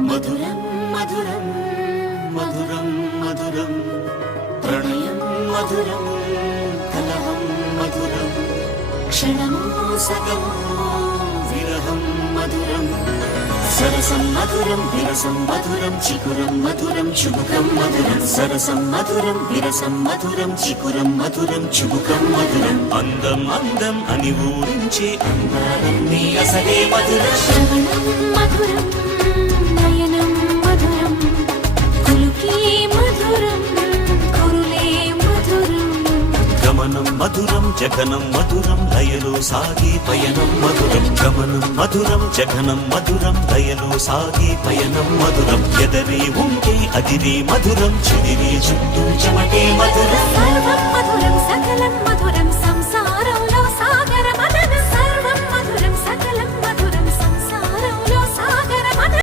మధురం మధురం మధురం మధురం ప్రణయం మధురం కలహం మధురం క్షణమో సగమో విరహం మధురం సరసం మధురం విరసం మధురం చికురం మధురం చుబుకం మధురం సరసం మధురం విరసం మధురం చికురం మధురం చుబుకం మధురం అందం అందం అని ఊరించే అందాలన్నీ అసలే మధురం శ్రవణం మధురం నయనం మధురం కులుకి మధురం కురులే మధురం గమనం మధురం జగనం మధురం లయలో సాగే పయనం మధురం గమనం మధురం జగనం మధురం లయలో సాగే పయనం మధురం ఎదరే ఉంటే అదిరే మధురం చెదిరే చుట్టూ చెమటే మధురం సర్వం మధురం సకలం మధురం